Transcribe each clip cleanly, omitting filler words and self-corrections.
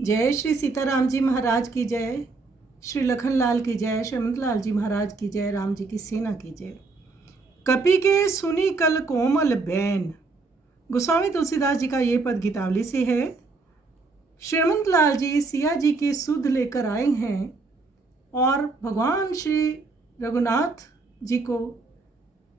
जय श्री सीताराम जी महाराज की जय। श्री लखन लाल की जय। श्रीमंत लाल जी महाराज की जय। राम जी की सेना की जय। कपि के सुनी कल कोमल बैन। गोस्वामी तुलसीदास जी का ये पद गीतावली से है। श्रीमंत लाल जी सिया जी की सुध लेकर आए हैं और भगवान श्री रघुनाथ जी को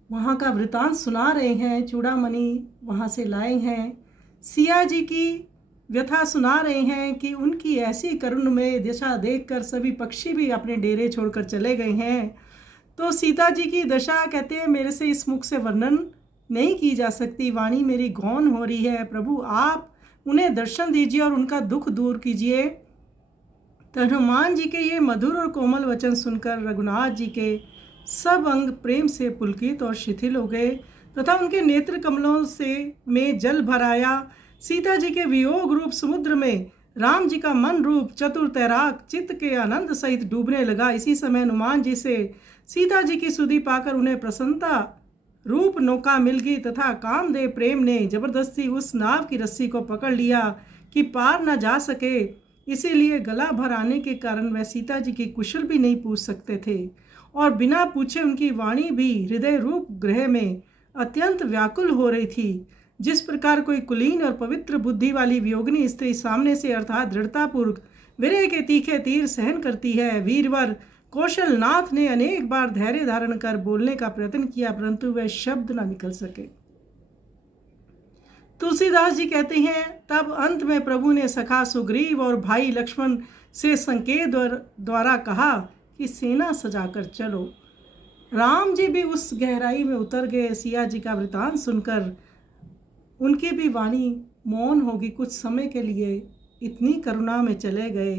वहाँ का वृतांत सुना रहे हैं। चूड़ामणि वहाँ से लाए हैं। सिया जी की व्यथा सुना रहे हैं कि उनकी ऐसी करुणमय दशा देखकर सभी पक्षी भी अपने डेरे छोड़कर चले गए हैं। तो सीता जी की दशा कहते हैं मेरे से इस मुख से वर्णन नहीं की जा सकती। वाणी मेरी गौन हो रही है। प्रभु आप उन्हें दर्शन दीजिए और उनका दुख दूर कीजिए। तो हनुमान जी के ये मधुर और कोमल वचन सुनकर रघुनाथ जी के सब अंग प्रेम से पुलकित और शिथिल हो गए तथा उनके नेत्र कमलों से में जल भर आया। सीता जी के वियोग रूप समुद्र में राम जी का मन रूप चतुर तैराक चित्त के आनंद सहित डूबने लगा। इसी समय हनुमान जी से सीता जी की सुधि पाकर उन्हें प्रसन्नता रूप नौका मिल गई तथा कामदेव प्रेम ने जबरदस्ती उस नाव की रस्सी को पकड़ लिया कि पार न जा सके। इसीलिए गला भर आने के कारण वह सीता जी की कुशल भी नहीं पूछ सकते थे और बिना पूछे उनकी वाणी भी हृदय रूप ग्रह में अत्यंत व्याकुल हो रही थी। जिस प्रकार कोई कुलीन और पवित्र बुद्धि वाली वियोगिनी स्त्री सामने से अर्थात दृढ़तापूर्वक विरह के तीखे तीर सहन करती है। वीरवर कौशल नाथ ने अनेक बार धैर्य धारण कर बोलने का प्रयत्न किया परंतु वह शब्द न निकल सके। तुलसीदास जी कहते हैं तब अंत में प्रभु ने सखा सुग्रीव और भाई लक्ष्मण से संकेत द्वारा कहा कि सेना सजाकर चलो। राम जी भी उस गहराई में उतर गए। सिया जी का वृतांत सुनकर उनकी भी वाणी मौन होगी। कुछ समय के लिए इतनी करुणा में चले गए।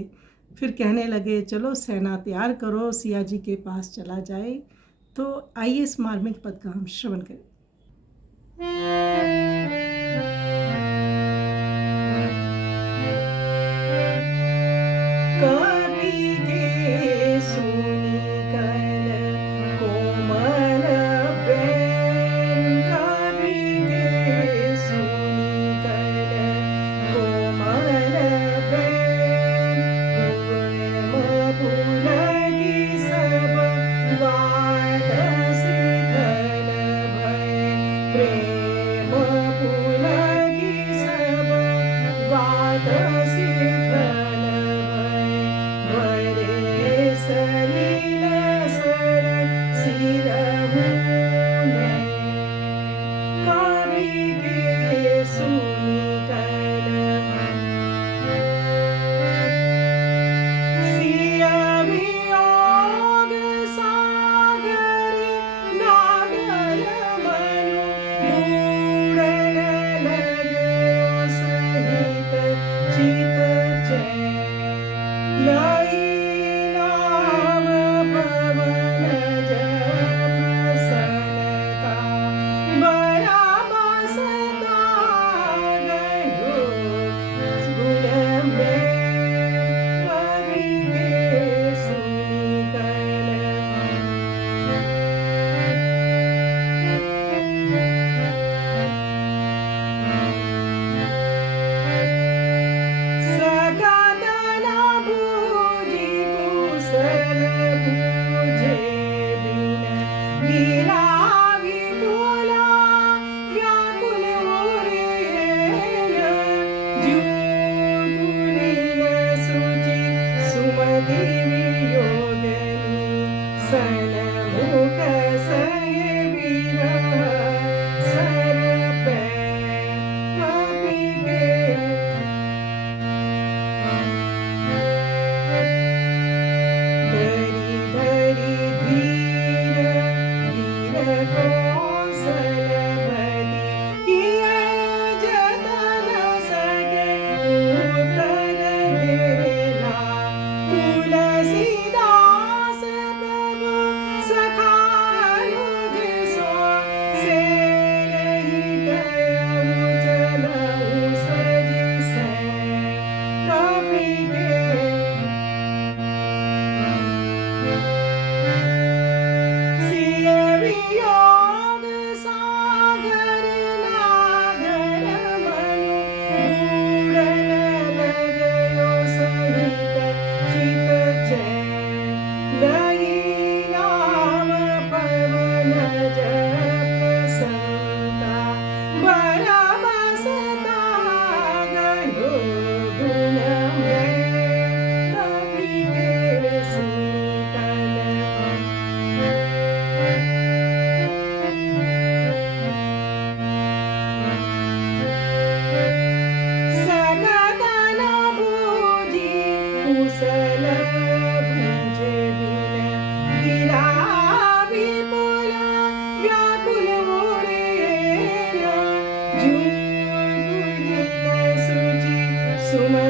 फिर कहने लगे चलो सेना तैयार करो, सिया जी के पास चला जाए। तो आइए इस मार्मिक पद का हम श्रवण करें।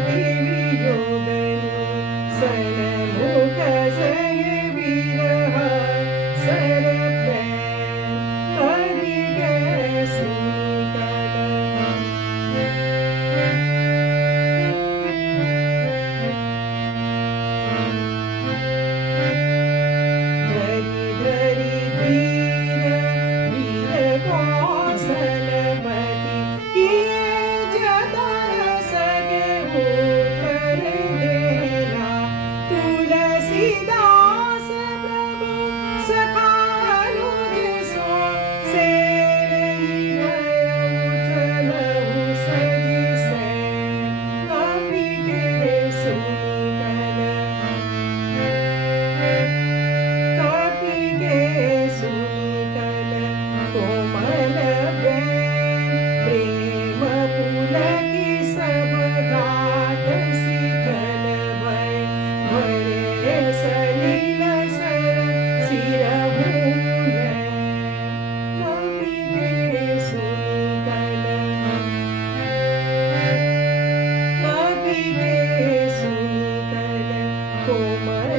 वियोगनी सनमुख सय विरह सर प्रेम कवि के सुनि धरि धरि धीर वीर कौशलपति किए जतन सके उत्तर देना तुलसीदास प्रभु सखानुज सो सेन हृदय चलऊ सजी से कपि के सुनि कपि के सुनि कोमल बैन प्रेम पुलकी सब गात शिखल भय भरे सलिल सर सिरहु कपि के सुनि कपि के सुनि कोमल